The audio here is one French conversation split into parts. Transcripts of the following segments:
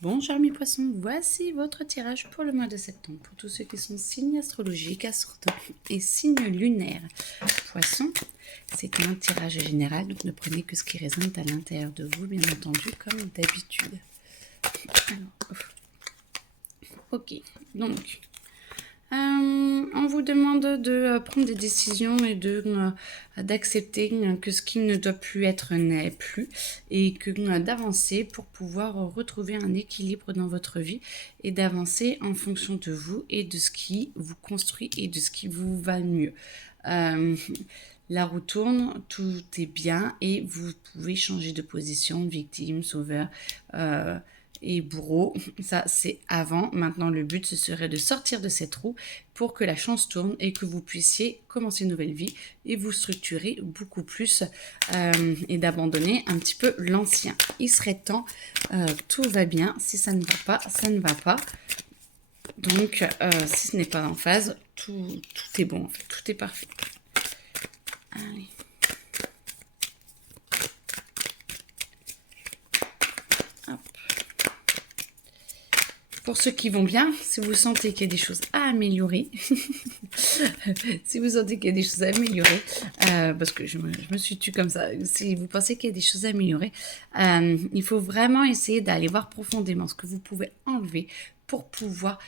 Bonjour mes poissons, voici votre tirage pour le mois de septembre. Pour tous ceux qui sont signes astrologiques, ascendant et signes lunaires. Poissons, c'est un tirage général, donc ne prenez que ce qui résonne à l'intérieur de vous, bien entendu, comme d'habitude. Alors, ok, donc... on vous demande de prendre des décisions et d'accepter que ce qui ne doit plus être n'est plus et d'avancer pour pouvoir retrouver un équilibre dans votre vie et d'avancer en fonction de vous et de ce qui vous construit et de ce qui vous va mieux. La roue tourne, tout est bien et vous pouvez changer de position, victime, sauveur, et bourreau, ça c'est avant. Maintenant le but ce serait de sortir de cette roue pour que la chance tourne et que vous puissiez commencer une nouvelle vie et vous structurer beaucoup plus et d'abandonner un petit peu l'ancien. Il serait temps, tout va bien, si ça ne va pas, ça ne va pas. Donc si ce n'est pas en phase, tout est bon en fait, tout est parfait. Allez. Pour ceux qui vont bien, si vous sentez qu'il y a des choses à améliorer, si vous sentez qu'il y a des choses à améliorer, parce que je me suis tue comme ça, si vous pensez qu'il y a des choses à améliorer, il faut vraiment essayer d'aller voir profondément ce que vous pouvez enlever pour pouvoir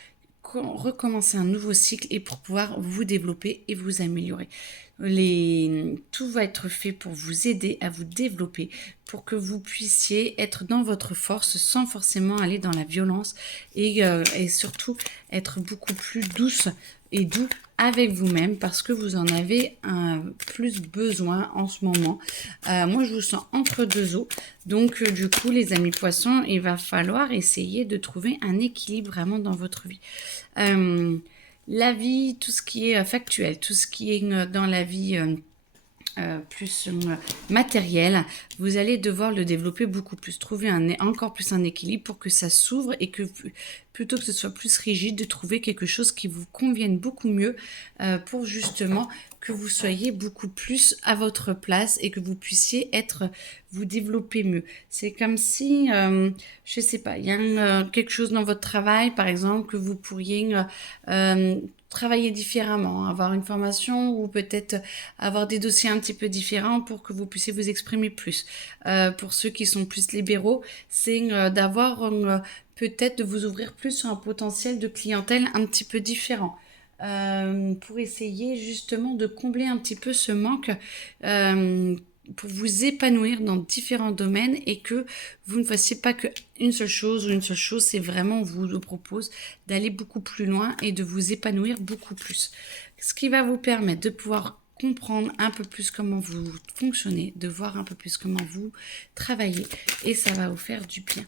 recommencer un nouveau cycle et pour pouvoir vous développer et vous améliorer. Tout va être fait pour vous aider à vous développer, pour que vous puissiez être dans votre force sans forcément aller dans la violence et surtout être beaucoup plus douce et doux avec vous-même parce que vous en avez plus besoin en ce moment. Moi, je vous sens entre deux eaux. Donc, du coup, les amis poissons, il va falloir essayer de trouver un équilibre vraiment dans votre vie. La vie, tout ce qui est factuel, tout ce qui est dans la vie plus matériel, vous allez devoir le développer beaucoup plus, trouver encore plus un équilibre pour que ça s'ouvre et que plutôt que ce soit plus rigide, de trouver quelque chose qui vous convienne beaucoup mieux pour justement que vous soyez beaucoup plus à votre place et que vous puissiez vous développer mieux. C'est comme si, je sais pas, il y a quelque chose dans votre travail, par exemple, que vous pourriez travailler différemment, avoir une formation ou peut-être avoir des dossiers un petit peu différents pour que vous puissiez vous exprimer plus. Pour ceux qui sont plus libéraux, c'est d'avoir peut-être de vous ouvrir plus sur un potentiel de clientèle un petit peu différent. Pour essayer justement de combler un petit peu ce manque pour vous épanouir dans différents domaines et que vous ne fassiez pas qu'une seule chose ou une seule chose, c'est vraiment, on vous propose d'aller beaucoup plus loin et de vous épanouir beaucoup plus. Ce qui va vous permettre de pouvoir comprendre un peu plus comment vous fonctionnez, de voir un peu plus comment vous travaillez et ça va vous faire du bien.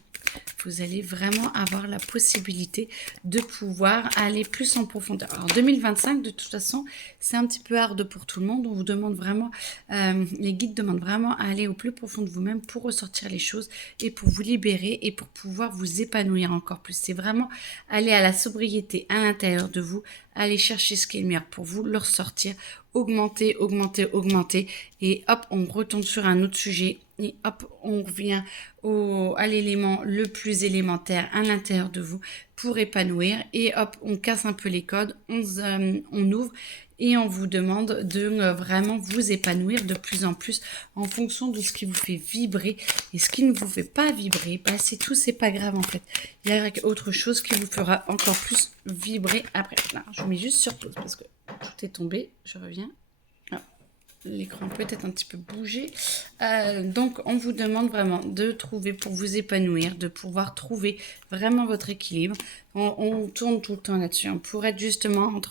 Vous allez vraiment avoir la possibilité de pouvoir aller plus en profondeur. Alors 2025, de toute façon, c'est un petit peu hard pour tout le monde. On vous demande vraiment, les guides demandent vraiment à aller au plus profond de vous-même pour ressortir les choses et pour vous libérer et pour pouvoir vous épanouir encore plus. C'est vraiment aller à la sobriété à l'intérieur de vous, aller chercher ce qui est le meilleur pour vous, le ressortir, augmenter, augmenter, augmenter et hop, on retombe sur un autre sujet et hop, on revient à l'élément le plus élémentaire à l'intérieur de vous pour épanouir et hop, on casse un peu les codes, on ouvre et on vous demande de vraiment vous épanouir de plus en plus en fonction de ce qui vous fait vibrer et ce qui ne vous fait pas vibrer, bah c'est tout, c'est pas grave en fait. Il y a autre chose qui vous fera encore plus vibrer après. Là, je vous mets juste sur pause parce que tout est tombé, je reviens. L'écran peut-être un petit peu bougé. Donc, on vous demande vraiment de trouver, pour vous épanouir, de pouvoir trouver vraiment votre équilibre. On tourne tout le temps là-dessus, pour être justement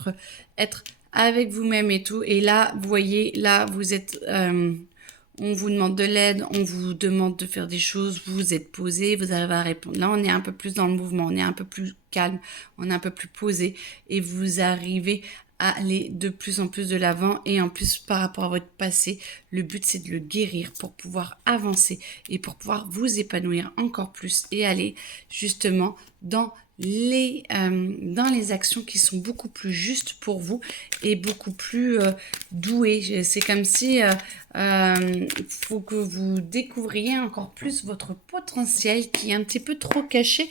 être avec vous-même et tout. Et là, vous voyez, là, vous êtes... on vous demande de l'aide, on vous demande de faire des choses, vous êtes posé, vous avez à répondre. Là, on est un peu plus dans le mouvement, on est un peu plus calme, on est un peu plus posé et vous arrivez à aller de plus en plus de l'avant et en plus par rapport à votre passé, le but c'est de le guérir pour pouvoir avancer et pour pouvoir vous épanouir encore plus et aller justement dans dans les actions qui sont beaucoup plus justes pour vous et beaucoup plus douées. C'est comme si faut que vous découvriez encore plus votre potentiel qui est un petit peu trop caché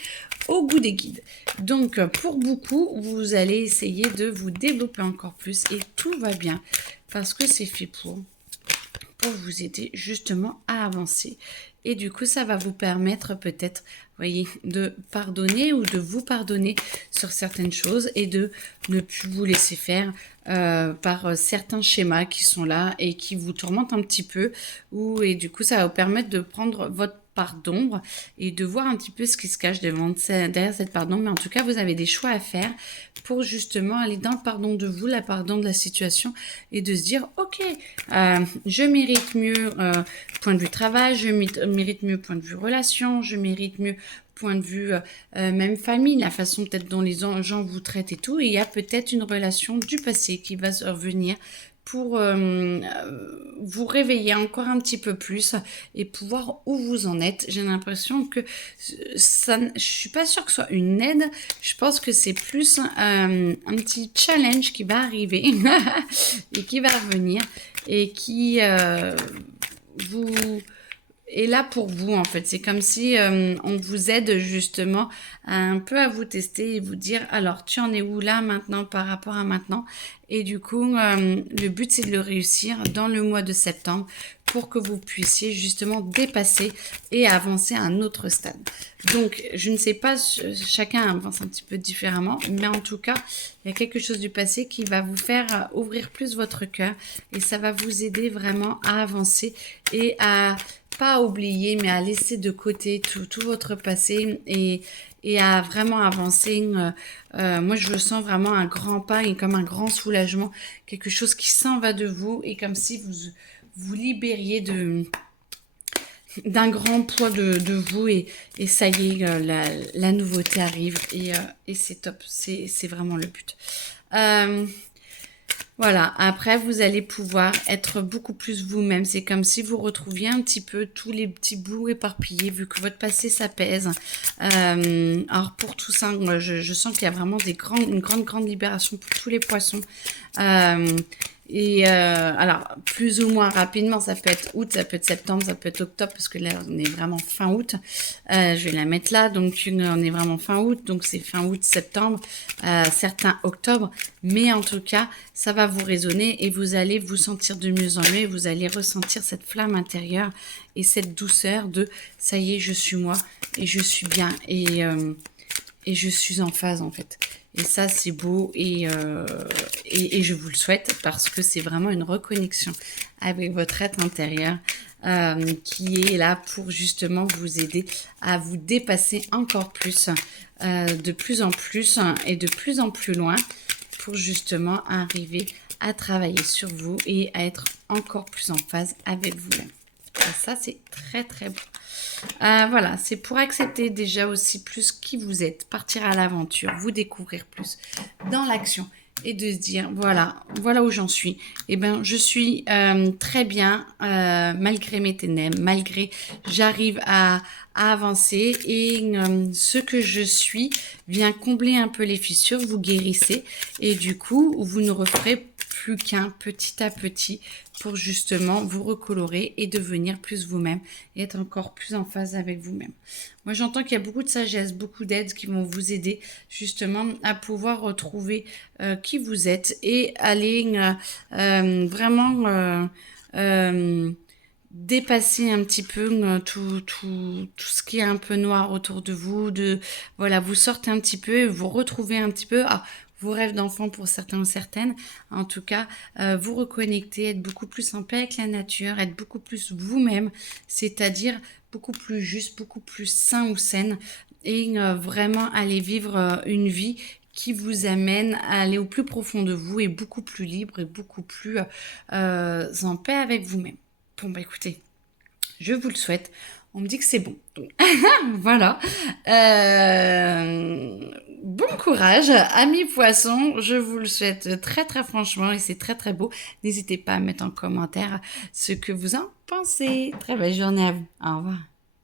au goût des guides. Donc, pour beaucoup, vous allez essayer de vous développer encore plus et tout va bien parce que c'est fait pour vous aider justement à avancer. Et du coup, ça va vous permettre peut-être, voyez, de pardonner ou de vous pardonner sur certaines choses et de ne plus vous laisser faire par certains schémas qui sont là et qui vous tourmentent un petit peu. Et du coup, ça va vous permettre de prendre votre part d'ombre et de voir un petit peu ce qui se cache derrière cette part d'ombre. Mais en tout cas, vous avez des choix à faire pour justement aller dans le pardon de vous, la pardon de la situation et de se dire, ok, je mérite mieux point de vue travail, je mérite mieux point de vue relation, je mérite mieux point de vue même famille, la façon peut-être dont les gens vous traitent et tout. Et il y a peut-être une relation du passé qui va se revenir pour vous réveiller encore un petit peu plus et pouvoir où vous en êtes. J'ai l'impression que ça, je suis pas sûre que ce soit une aide, je pense que c'est plus un petit challenge qui va arriver et qui va revenir et qui vous est là pour vous en fait. C'est comme si on vous aide justement un peu à vous tester et vous dire alors tu en es où là maintenant par rapport à maintenant. Et du coup le but c'est de le réussir dans le mois de septembre pour que vous puissiez justement dépasser et avancer à un autre stade. Donc je ne sais pas, chacun avance un petit peu différemment, mais en tout cas il y a quelque chose du passé qui va vous faire ouvrir plus votre cœur et ça va vous aider vraiment à avancer et à pas oublier, mais à laisser de côté tout votre passé et à vraiment avancer. Moi, je sens vraiment un grand pas et comme un grand soulagement, quelque chose qui s'en va de vous et comme si vous libériez d'un grand poids de vous et ça y est, la nouveauté arrive et c'est top, c'est vraiment le but. Voilà, après vous allez pouvoir être beaucoup plus vous-même. C'est comme si vous retrouviez un petit peu tous les petits bouts éparpillés vu que votre passé s'apaise. Alors pour tout ça, moi, je sens qu'il y a vraiment une grande libération pour tous les poissons. Alors, plus ou moins rapidement, ça peut être août, ça peut être septembre, ça peut être octobre, parce que là, on est vraiment fin août. Je vais la mettre là, donc on est vraiment fin août, donc c'est fin août, septembre, certains octobre. Mais en tout cas, ça va vous résonner et vous allez vous sentir de mieux en mieux. Vous allez ressentir cette flamme intérieure et cette douceur de « ça y est, je suis moi et je suis bien et je suis en phase en fait ». Et ça, c'est beau et je vous le souhaite parce que c'est vraiment une reconnexion avec votre être intérieur qui est là pour justement vous aider à vous dépasser encore plus, de plus en plus et de plus en plus loin pour justement arriver à travailler sur vous et à être encore plus en phase avec vous-même. Et ça, c'est très, très beau. Voilà, c'est pour accepter déjà aussi plus qui vous êtes, partir à l'aventure, vous découvrir plus dans l'action et de se dire, voilà où j'en suis. Eh bien, je suis très bien malgré mes ténèbres, malgré j'arrive à avancer et ce que je suis vient combler un peu les fissures, vous guérissez et du coup, vous ne referez plus qu'un petit à petit pour justement vous recolorer et devenir plus vous-même et être encore plus en phase avec vous-même. Moi, j'entends qu'il y a beaucoup de sagesse, beaucoup d'aides qui vont vous aider justement à pouvoir retrouver qui vous êtes et aller vraiment dépasser un petit peu tout ce qui est un peu noir autour de vous, vous sortez un petit peu et vous retrouvez un petit peu vos rêves d'enfant pour certains ou certaines, en tout cas, vous reconnecter, être beaucoup plus en paix avec la nature, être beaucoup plus vous-même, c'est-à-dire beaucoup plus juste, beaucoup plus sain ou saine, et vraiment aller vivre une vie qui vous amène à aller au plus profond de vous et beaucoup plus libre et beaucoup plus en paix avec vous-même. Bon, bah écoutez, je vous le souhaite. On me dit que c'est bon. Donc, voilà. Bon courage, amis poissons. Je vous le souhaite très très franchement et c'est très très beau. N'hésitez pas à mettre en commentaire ce que vous en pensez. Très belle journée à vous. Au revoir.